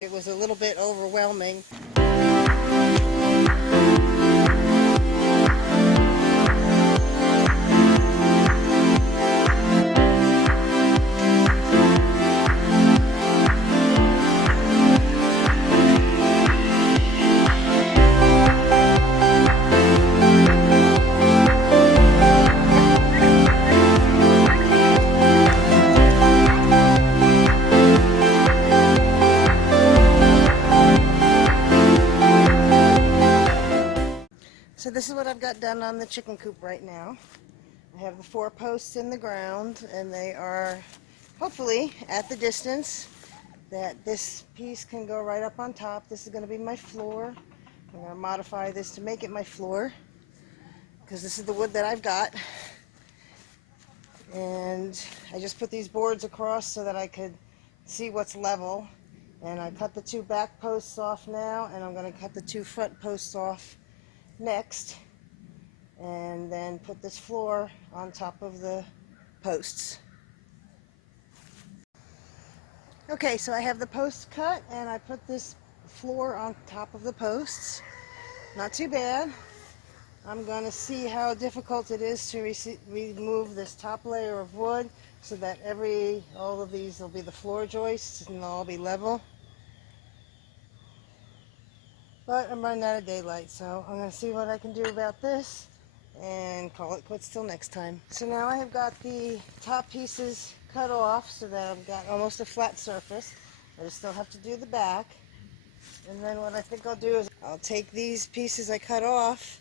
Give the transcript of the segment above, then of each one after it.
It was a little bit overwhelming. So this is what I've got done on the chicken coop right now. I have the 4 posts in the ground, and they are hopefully at the distance that this piece can go right up on top. This is going to be my floor. I'm going to modify this to make it my floor because this is the wood that I've got. And I just put these boards across so that I could see what's level. And I cut the 2 back posts off now, and I'm going to cut the 2 front posts off next, and then put this floor on top of the posts. Okay, so I have the posts cut, and I put this floor on top of the posts. Not too bad. I'm going to see how difficult it is to remove this top layer of wood so that all of these will be the floor joists and they'll all be level. But I'm running out of daylight, so I'm going to see what I can do about this and call it quits till next time. So now I have got the top pieces cut off so that I've got almost a flat surface. I just still have to do the back. And then what I think I'll do is I'll take these pieces I cut off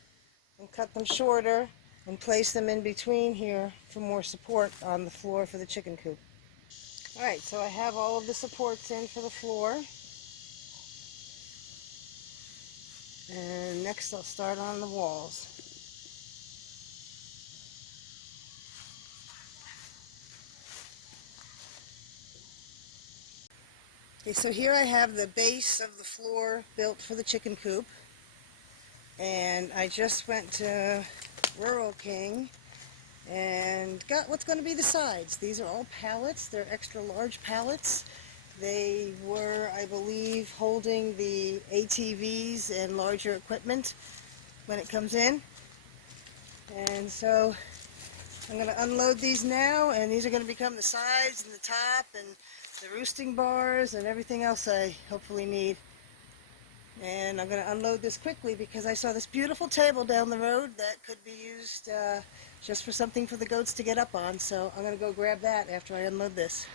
and cut them shorter and place them in between here for more support on the floor for the chicken coop. Alright, so I have all of the supports in for the floor. And next I'll start on the walls. Okay, so here I have the base of the floor built for the chicken coop. And I just went to Rural King and got what's going to be the sides. These are all pallets. They're extra large pallets. They were, I believe, holding the ATVs and larger equipment when it comes in. And so I'm going to unload these now, and these are going to become the sides and the top and the roosting bars and everything else I hopefully need. And I'm going to unload this quickly because I saw this beautiful table down the road that could be used just for something for the goats to get up on. So I'm going to go grab that after I unload this.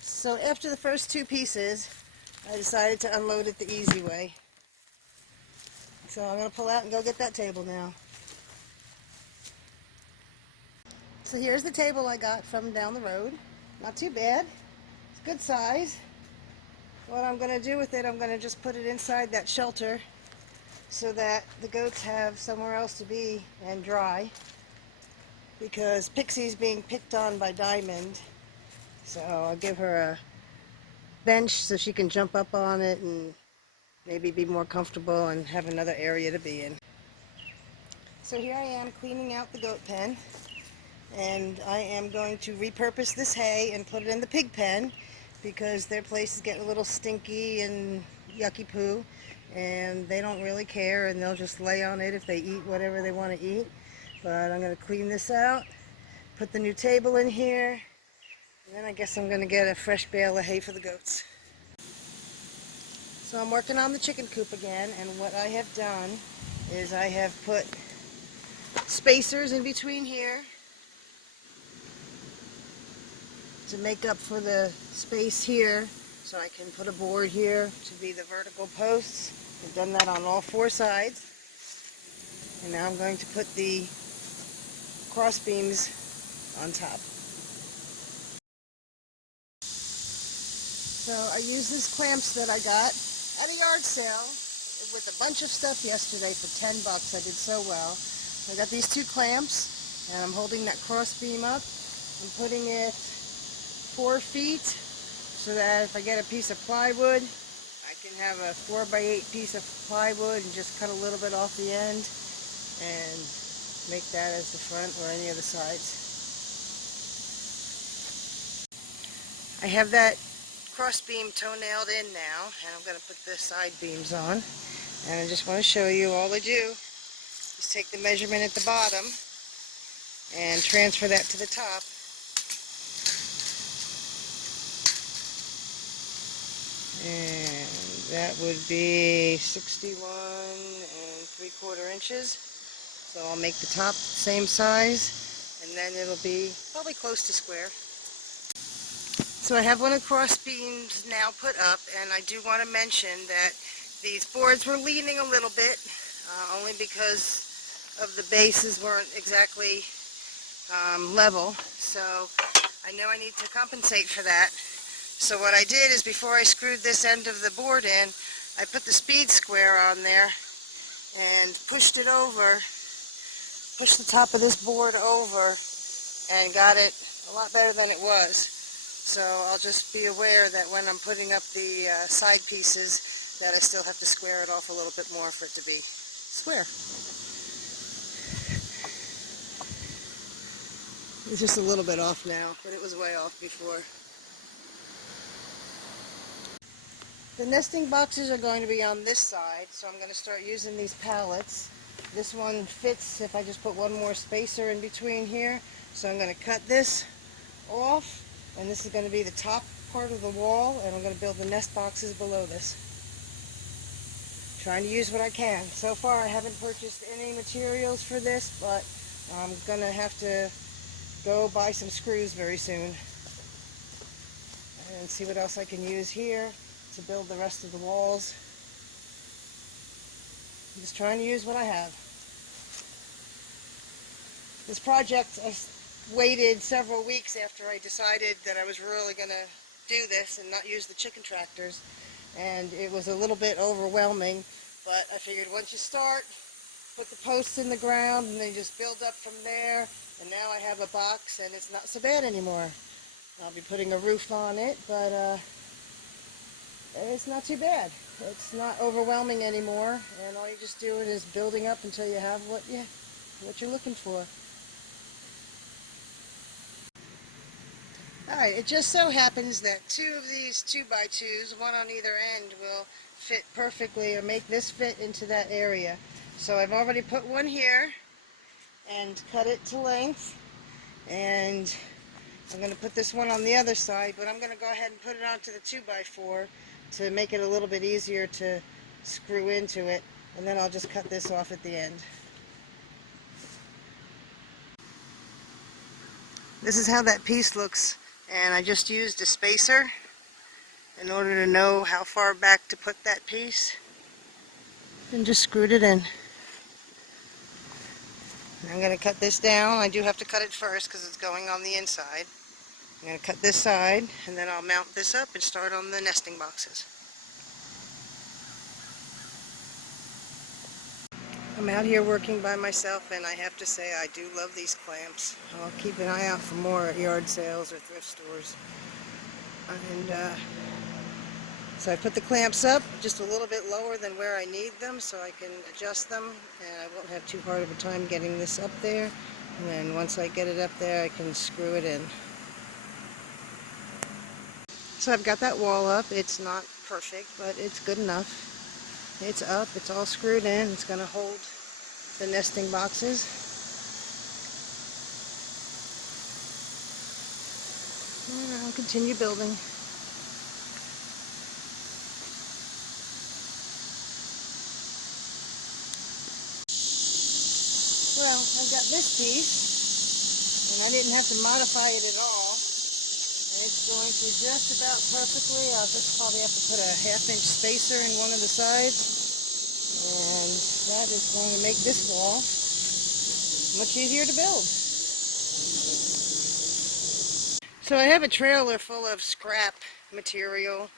So after the first 2 pieces, I decided to unload it the easy way. So I'm going to pull out and go get that table now. So here's the table I got from down the road. Not too bad. It's good size. What I'm going to do with it, I'm going to just put it inside that shelter so that the goats have somewhere else to be and dry, because Pixie's being picked on by Diamond. So I'll give her a bench so she can jump up on it and maybe be more comfortable and have another area to be in. So here I am cleaning out the goat pen, and I am going to repurpose this hay and put it in the pig pen because their place is getting a little stinky and yucky poo, and they don't really care, and they'll just lay on it if they eat whatever they want to eat. But I'm going to clean this out, put the new table in here, and then I guess I'm going to get a fresh bale of hay for the goats. So I'm working on the chicken coop again, and what I have done is I have put spacers in between here to make up for the space here, so I can put a board here to be the vertical posts. I've done that on all 4 sides. And now I'm going to put the cross beams on top. So I used these clamps that I got at a yard sale with a bunch of stuff yesterday for $10. I did so well. I got these 2 clamps, and I'm holding that cross beam up. I'm putting it 4 feet so that if I get a piece of plywood, I can have a 4x8 piece of plywood and just cut a little bit off the end and make that as the front or any of the sides. I have that cross beam toe-nailed in now, and I'm going to put the side beams on. And I just want to show you, all I do is take the measurement at the bottom and transfer that to the top. And that would be 61 3/4 inches. So I'll make the top the same size, and then it'll be probably close to square. So I have one of the cross beams now put up, and I do want to mention that these boards were leaning a little bit, only because of the bases weren't exactly level. So I know I need to compensate for that. So what I did is, before I screwed this end of the board in, I put the speed square on there and pushed it over, pushed the top of this board over, and got it a lot better than it was. So I'll just be aware that when I'm putting up the side pieces, that I still have to square it off a little bit more for it to be square. It's just a little bit off now, but it was way off before. The nesting boxes are going to be on this side, so I'm going to start using these pallets. This one fits if I just put one more spacer in between here. So I'm going to cut this off, and this is going to be the top part of the wall, and I'm going to build the nest boxes below this. Trying to use what I can. So far I haven't purchased any materials for this, but I'm going to have to go buy some screws very soon and see what else I can use here to build the rest of the walls. I'm just trying to use what I have. This project, I waited several weeks after I decided that I was really going to do this and not use the chicken tractors, and it was a little bit overwhelming, but I figured once you start, put the posts in the ground and then just build up from there, and now I have a box and it's not so bad anymore. I'll be putting a roof on it, but it's not too bad. It's not overwhelming anymore, and all you just do is building up until you have what you're looking for. Alright, it just so happens that two of these 2x2s, one on either end, will fit perfectly, or make this fit into that area. So I've already put one here and cut it to length, and I'm going to put this one on the other side, but I'm going to go ahead and put it onto the 2x4 to make it a little bit easier to screw into it, and then I'll just cut this off at the end. This is how that piece looks, and I just used a spacer in order to know how far back to put that piece, and just screwed it in. And I'm going to cut this down. I do have to cut it first because it's going on the inside. I'm going to cut this side, and then I'll mount this up and start on the nesting boxes. I'm out here working by myself, and I have to say I do love these clamps. I'll keep an eye out for more at yard sales or thrift stores. And so I put the clamps up just a little bit lower than where I need them, so I can adjust them, and I won't have too hard of a time getting this up there. And then once I get it up there, I can screw it in. So I've got that wall up. It's not perfect, but it's good enough. It's up, it's all screwed in. It's going to hold the nesting boxes. And I'll continue building. Well, I've got this piece, and I didn't have to modify it at all. And it's going to just about perfectly. I'll just probably have to put a 1/2-inch spacer in one of the sides. And that is going to make this wall much easier to build. So I have a trailer full of scrap material,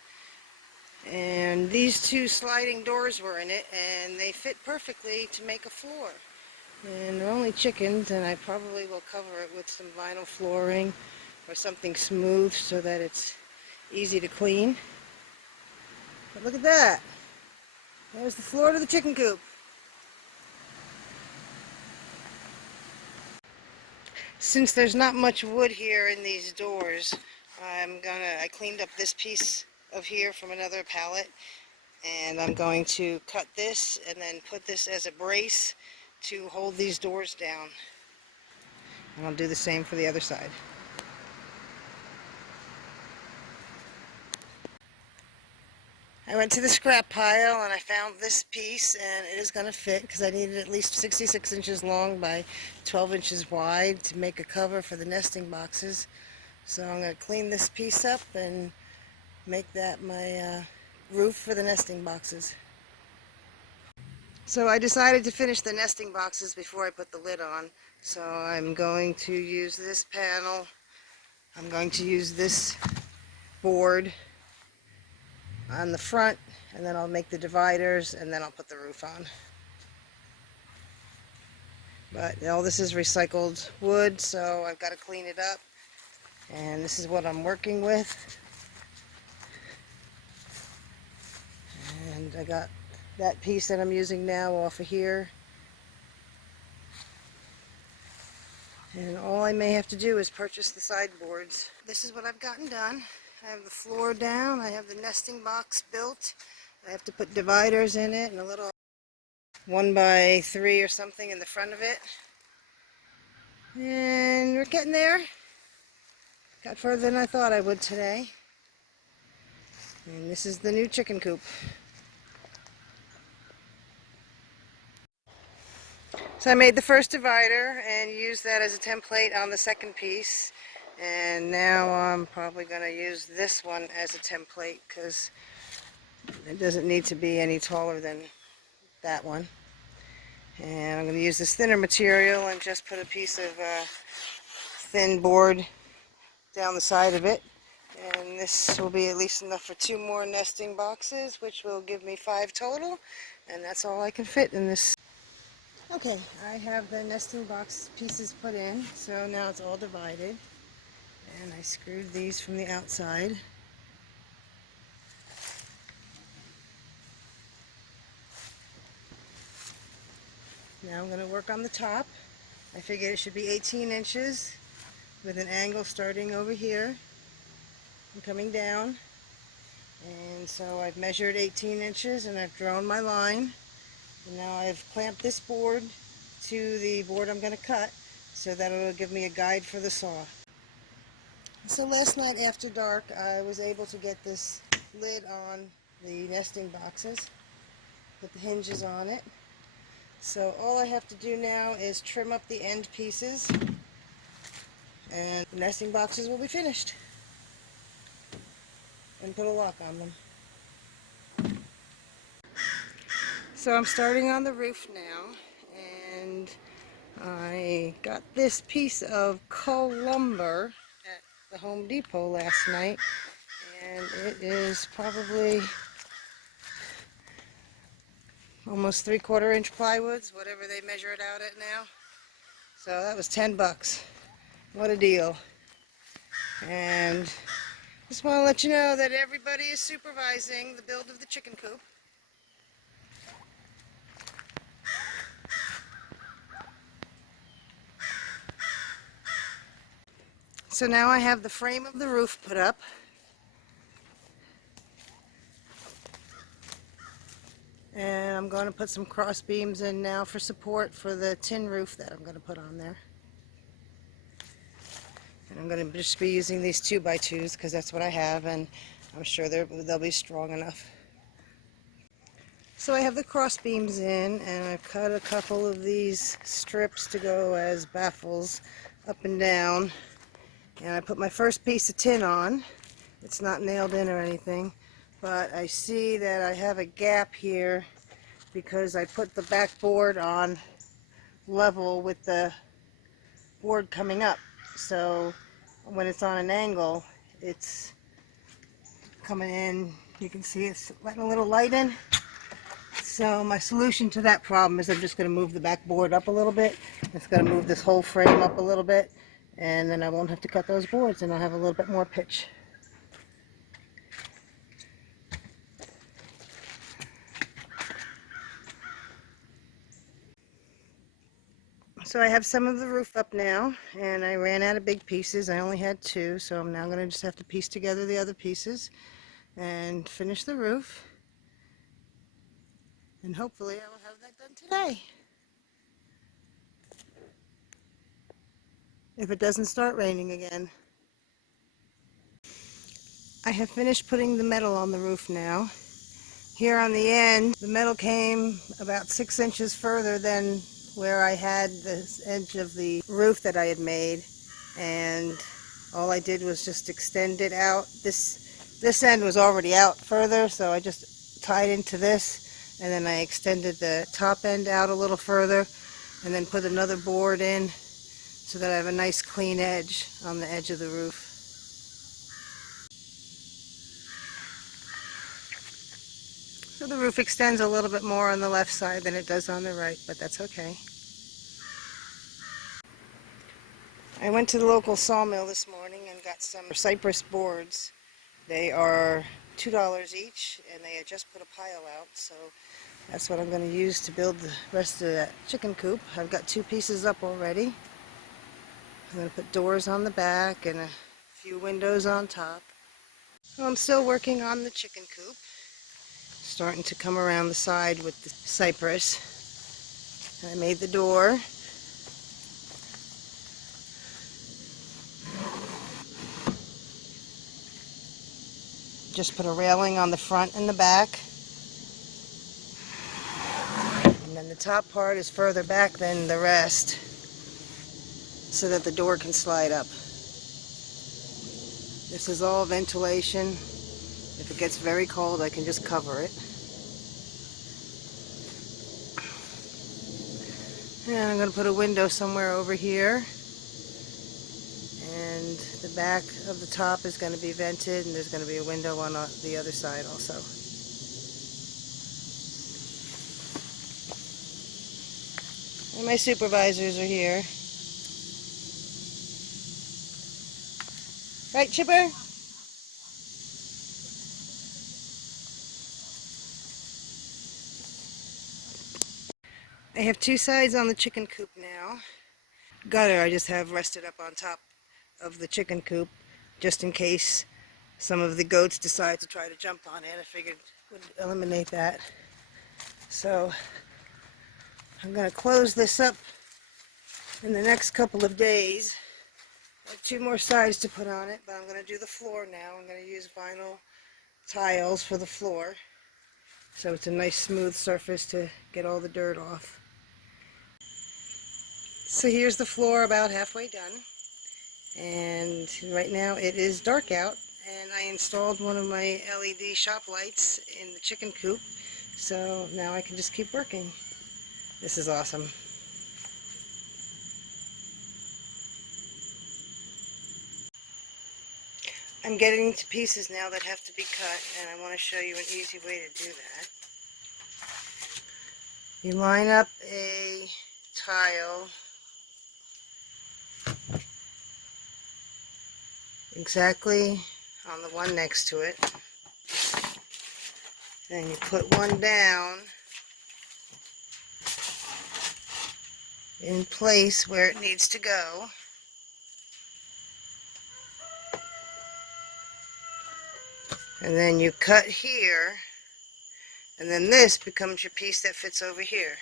and these two sliding doors were in it, and they fit perfectly to make a floor. And they're only chickens, and I probably will cover it with some vinyl flooring or something smooth so that it's easy to clean. But look at that. There's the floor to the chicken coop. Since there's not much wood here in these doors, I cleaned up this piece of here from another pallet, and I'm going to cut this and then put this as a brace to hold these doors down. And I'll do the same for the other side. I went to the scrap pile and I found this piece, and it is going to fit because I needed at least 66 inches long by 12 inches wide to make a cover for the nesting boxes. So I'm going to clean this piece up and make that my roof for the nesting boxes. So I decided to finish the nesting boxes before I put the lid on. So I'm going to use this panel. I'm going to use this board on the front, and then I'll make the dividers, and then I'll put the roof on. But all this is recycled wood, so I've got to clean it up, and this is what I'm working with. And I got that piece that I'm using now off of here, and all I may have to do is purchase the sideboards. This is what I've gotten done. I have the floor down, I have the nesting box built, I have to put dividers in it and a little 1x3 or something in the front of it, and we're getting there. Got further than I thought I would today. And this is the new chicken coop. So I made the first divider and used that as a template on the second piece, and now I'm probably going to use this one as a template because it doesn't need to be any taller than that one. And I'm going to use this thinner material and just put a piece of thin board down the side of it, and this will be at least enough for 2 more nesting boxes, which will give me 5 total, and that's all I can fit in this. Okay, I have the nesting box pieces put in, so now it's all divided, and I screwed these from the outside. Now I'm going to work on the top. I figured it should be 18 inches with an angle starting over here and coming down. And so I've measured 18 inches and I've drawn my line. And now I've clamped this board to the board I'm going to cut so that it'll give me a guide for the saw. So last night after dark I was able to get this lid on the nesting boxes, put the hinges on it. So all I have to do now is trim up the end pieces and the nesting boxes will be finished, and put a lock on them. So I'm starting on the roof now, and I got this piece of cull lumber at the Home Depot last night, and it is probably almost 3/4 inch plywoods, whatever they measure it out at now. So that was 10 bucks. What a deal. And just want to let you know that everybody is supervising the build of the chicken coop. So now I have the frame of the roof put up. And I'm going to put some cross beams in now for support for the tin roof that I'm going to put on there. And I'm going to just be using these 2x2s because that's what I have, and I'm sure they'll be strong enough. So I have the cross beams in, and I've cut a couple of these strips to go as baffles up and down. And I put my first piece of tin on. It's not nailed in or anything, but I see that I have a gap here because I put the backboard on level with the board coming up. So when it's on an angle, it's coming in. You can see it's letting a little light in. So my solution to that problem is I'm just going to move the backboard up a little bit. It's going to move this whole frame up a little bit, and then I won't have to cut those boards, and I'll have a little bit more pitch. So I have some of the roof up now, and I ran out of big pieces. I only had two, so I'm now going to just have to piece together the other pieces and finish the roof. And hopefully I will have that done today, if it doesn't start raining again. I have finished putting the metal on the roof now. Here on the end, the metal came about 6 inches further than where I had the edge of the roof that I had made, and all I did was just extend it out. This end was already out further, so I just tied into this, and then I extended the top end out a little further, and then put another board in so that I have a nice clean edge on the edge of the roof. So the roof extends a little bit more on the left side than it does on the right, but that's okay. I went to the local sawmill this morning and got some cypress boards. They are $2 each, and they had just put a pile out, so that's what I'm going to use to build the rest of that chicken coop. I've got 2 pieces up already. I'm going to put doors on the back and a few windows on top. Well, I'm still working on the chicken coop. Starting to come around the side with the cypress. I made the door. Just put a railing on the front and the back. And then the top part is further back than the rest, so that the door can slide up. This is all ventilation. If it gets very cold, I can just cover it. And I'm going to put a window somewhere over here. And the back of the top is going to be vented, and there's going to be a window on the other side also. And my supervisors are here. Right, Chipper? I have 2 sides on the chicken coop now. Gutter I just have rested up on top of the chicken coop, just in case some of the goats decide to try to jump on it. I figured would eliminate that. So I'm going to close this up in the next couple of days. I have 2 more sides to put on it, but I'm going to do the floor now. I'm going to use vinyl tiles for the floor, so it's a nice smooth surface to get all the dirt off. So here's the floor about halfway done, and right now it is dark out, and I installed one of my LED shop lights in the chicken coop, so now I can just keep working. This is awesome. I'm getting to pieces now that have to be cut, and I want to show you an easy way to do that. You line up a tile exactly on the one next to it. Then you put one down in place where it needs to go. And then you cut here, and then this becomes your piece that fits over here.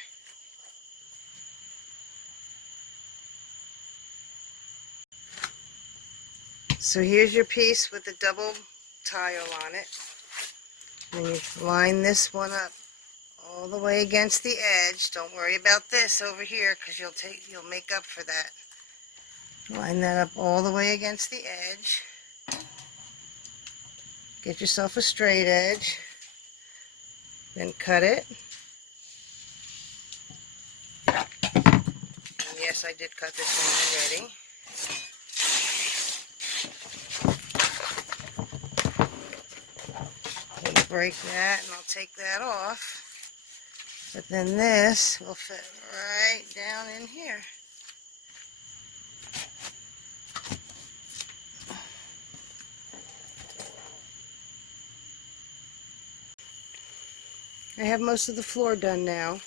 So here's your piece with the double tile on it. And you line this one up all the way against the edge. Don't worry about this over here, because you'll make up for that. Line that up all the way against the edge. Get yourself a straight edge. Then cut it. And yes, I did cut this one already. Break that, and I'll take that off. But then this will fit right down in here. I have most of the floor done now, and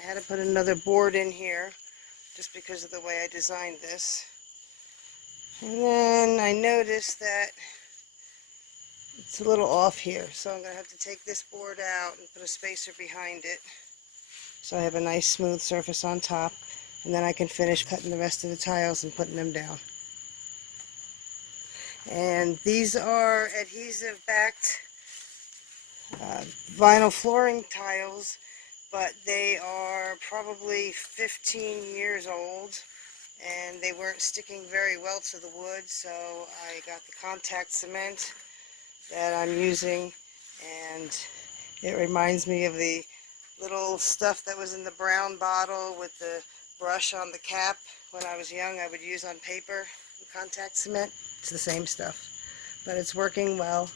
I had to put another board in here just because of the way I designed this. And then I noticed that it's a little off here, so I'm going to have to take this board out and put a spacer behind it so I have a nice smooth surface on top, and then I can finish cutting the rest of the tiles and putting them down. And these are adhesive backed vinyl flooring tiles, but they are probably 15 years old and they weren't sticking very well to the wood, so I got the contact cement that I'm using, and it reminds me of the little stuff that was in the brown bottle with the brush on the cap. When I was young, I would use on paper the contact cement. It's the same stuff, but it's working well,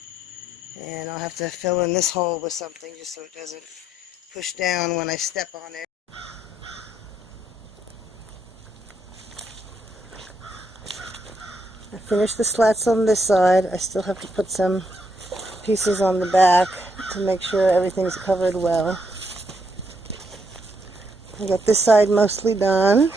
and I'll have to fill in this hole with something just so it doesn't push down when I step on it. I finished the slats on this side. I still have to put some pieces on the back to make sure everything's covered well. I got this side mostly done.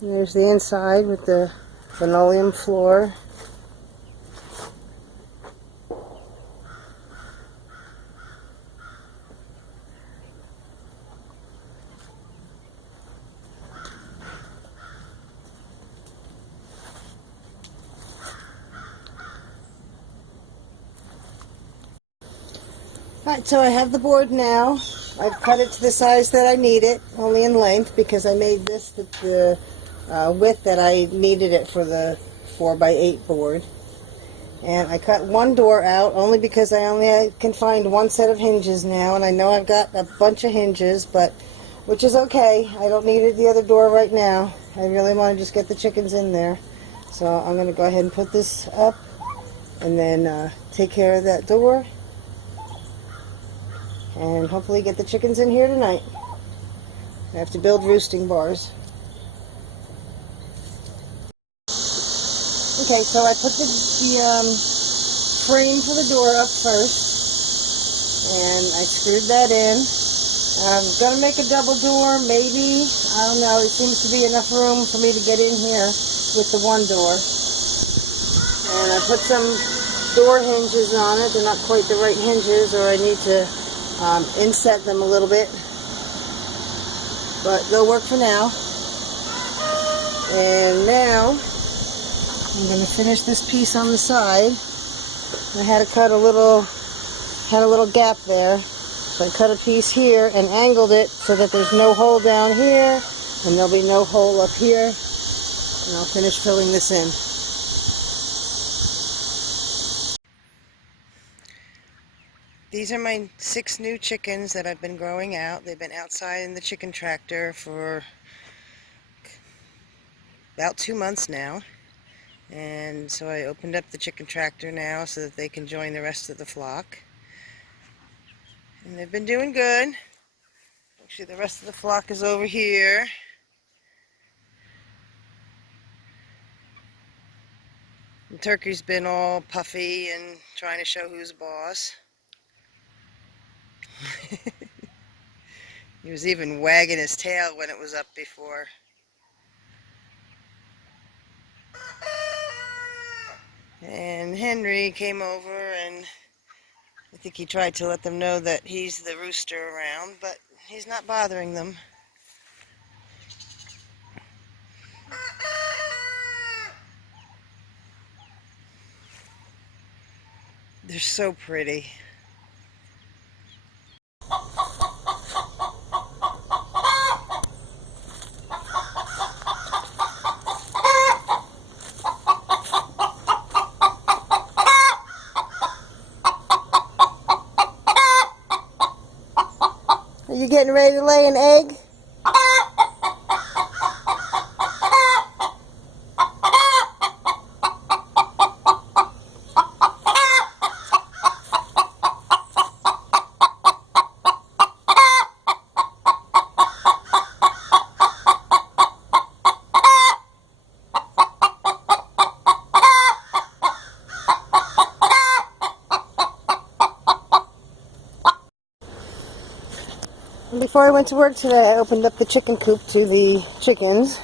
And there's the inside with the linoleum floor. Alright, so I have the board now. I've cut it to the size that I need it, only in length, because I made this the width that I needed it for the 4x8 board. And I cut one door out only because I can find one set of hinges now, and I know I've got a bunch of hinges, but which is okay. I don't need the other door right now. I really want to just get the chickens in there. So I'm going to go ahead and put this up and then take care of that door and hopefully get the chickens in here tonight. I have to build roosting bars. Okay, so I put the frame for the door up first, and I screwed that in. I'm going to make a double door, maybe. I don't know. It seems to be enough room for me to get in here with the one door. And I put some door hinges on it. They're not quite the right hinges, or I need to inset them a little bit. But they'll work for now. And now I'm going to finish this piece on the side. I had to cut a little gap there. So I cut a piece here and angled it so that there's no hole down here and there'll be no hole up here. And I'll finish filling this in. These are my 6 new chickens that I've been growing out. They've been outside in the chicken tractor for about 2 months now. And so I opened up the chicken tractor now so that they can join the rest of the flock. And they've been doing good. Actually, the rest of the flock is over here. The turkey's been all puffy and trying to show who's boss. He was even wagging his tail when it was up before. And Henry came over, and I think he tried to let them know that he's the rooster around, but he's not bothering them. They're so pretty. Are you getting ready to lay an egg? before I went to work today, I opened up the chicken coop to the chickens.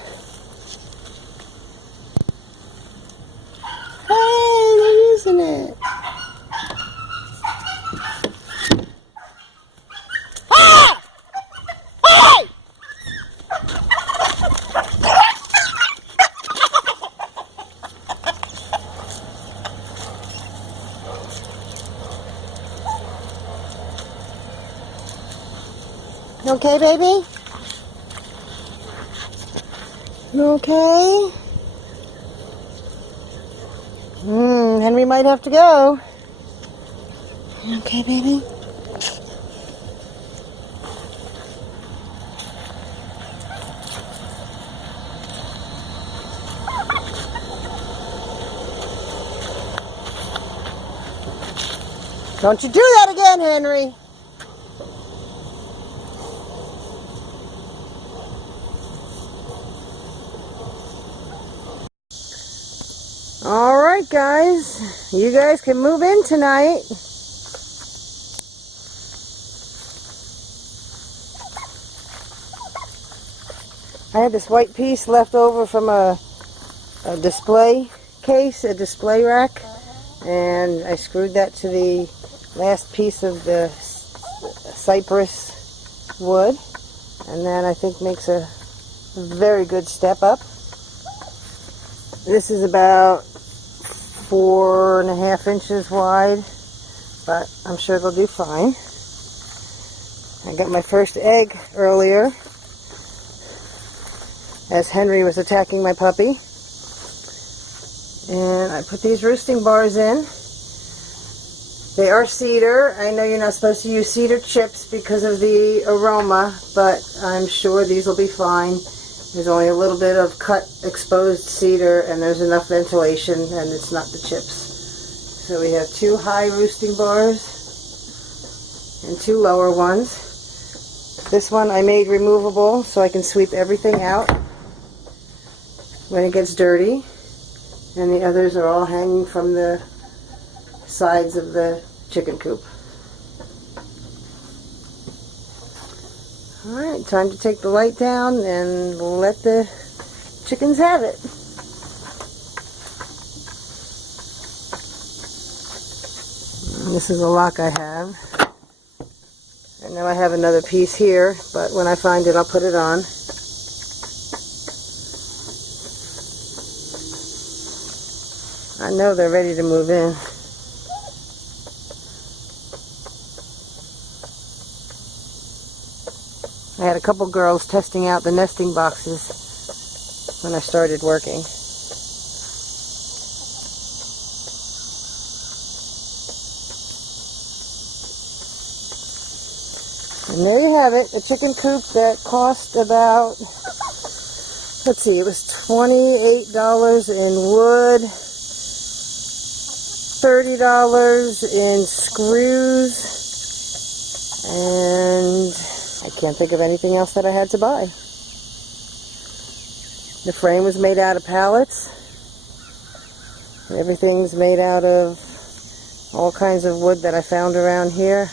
Hey, they're using it. Ah! Hey! You okay, baby? You okay? Henry might have to go. You okay, baby? Don't you do that again, Henry. Alright guys, you guys can move in tonight. I had this white piece left over from a display case, a display rack, and I screwed that to the last piece of the cypress wood, and that I think makes a very good step up. This is about 4.5 inches wide, but I'm sure it'll do fine. I got my first egg earlier as Henry was attacking my puppy. And I put these roosting bars in. They are cedar. I know you're not supposed to use cedar chips because of the aroma, but I'm sure these will be fine. There's only a little bit of cut exposed cedar and there's enough ventilation and it's not the chips. So we have 2 high roosting bars and 2 lower ones. This one I made removable so I can sweep everything out when it gets dirty. And the others are all hanging from the sides of the chicken coop. Alright, time to take the light down and let the chickens have it. And this is a lock I have. I know I have another piece here, but when I find it I'll put it on. I know they're ready to move in. I had a couple girls testing out the nesting boxes when I started working. And there you have it, a chicken coop that cost about, let's see, it was $28 in wood, $30 in screws, and I can't think of anything else that I had to buy. The frame was made out of pallets. Everything's made out of all kinds of wood that I found around here.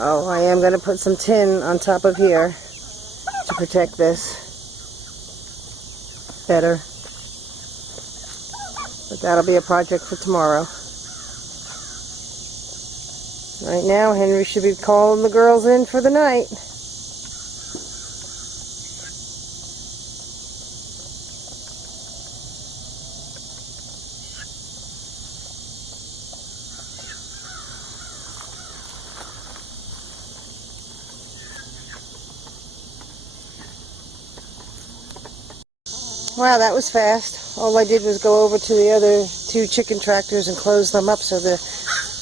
Oh, I am going to put some tin on top of here to protect this better. But that'll be a project for tomorrow. Right now, Henry should be calling the girls in for the night. Wow, that was fast. All I did was go over to the other 2 chicken tractors and close them up so the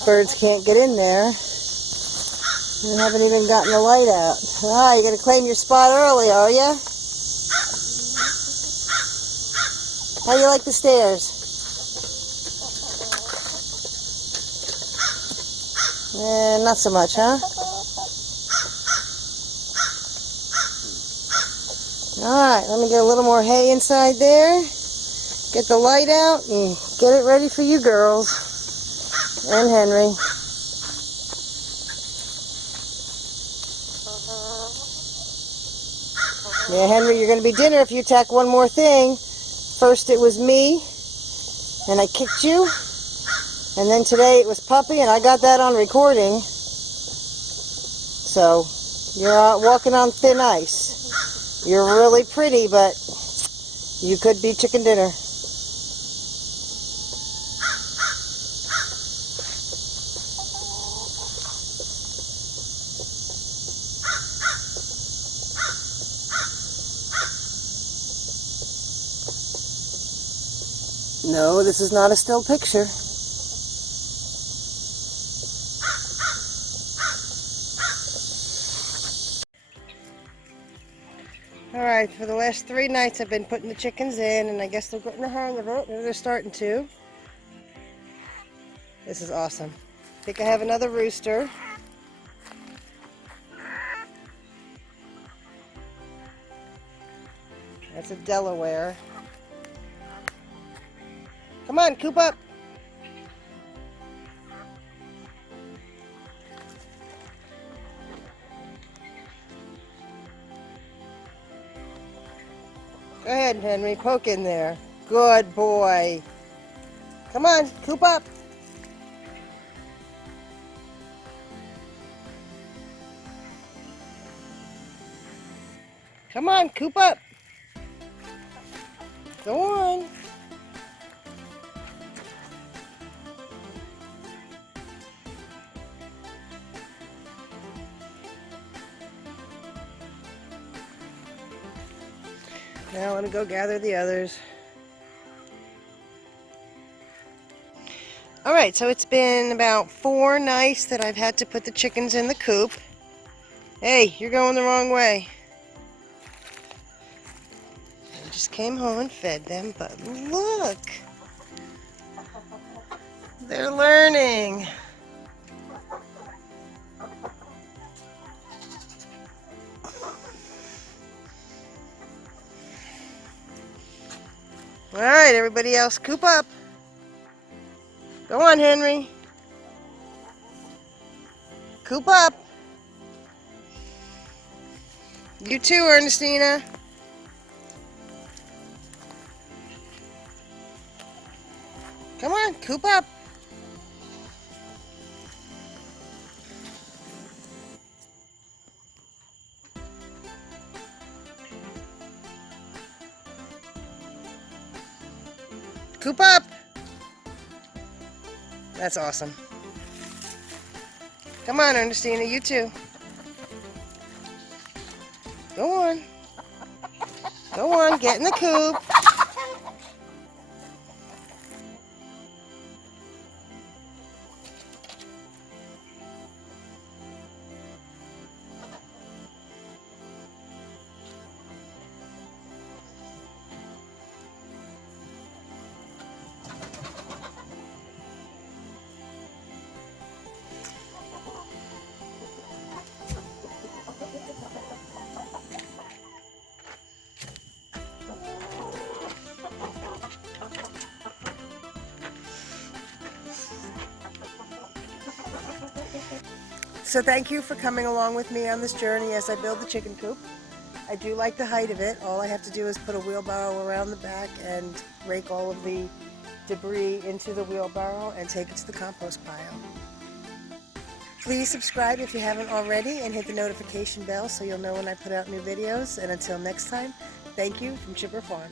birds can't get in there. I haven't even gotten the light out. Ah, you're going to claim your spot early, are you? How do you like the stairs? Not so much, huh? Alright, let me get a little more hay inside there. Get the light out and get it ready for you girls. And Henry. Yeah, Henry, you're going to be dinner if you attack one more thing. First it was me, and I kicked you. And then today it was Puppy, and I got that on recording. So, you're out walking on thin ice. You're really pretty, but you could be chicken dinner. No, this is not a still picture. Alright, for the last 3 nights I've been putting the chickens in, and I guess they're getting the hang of it. They're starting to. This is awesome. I think I have another rooster. That's a Delaware. Come on, Coop up. Go ahead, Henry. Poke in there. Good boy. Come on, Coop up. Come on, Coop up. Go on. Now I want to go gather the others. Alright, so it's been about 4 nights that I've had to put the chickens in the coop. Hey, you're going the wrong way. I just came home and fed them, but look! They're learning. Alright, everybody else, coop up. Go on, Henry. Coop up. You too, Ernestina. Come on, coop up. Coop up. That's awesome. Come on, Ernestina, you too. Go on. Go on, get in the coop. So thank you for coming along with me on this journey as I build the chicken coop. I do like the height of it. All I have to do is put a wheelbarrow around the back and rake all of the debris into the wheelbarrow and take it to the compost pile. Please subscribe if you haven't already and hit the notification bell so you'll know when I put out new videos. And until next time, thank you from Chipper Farm.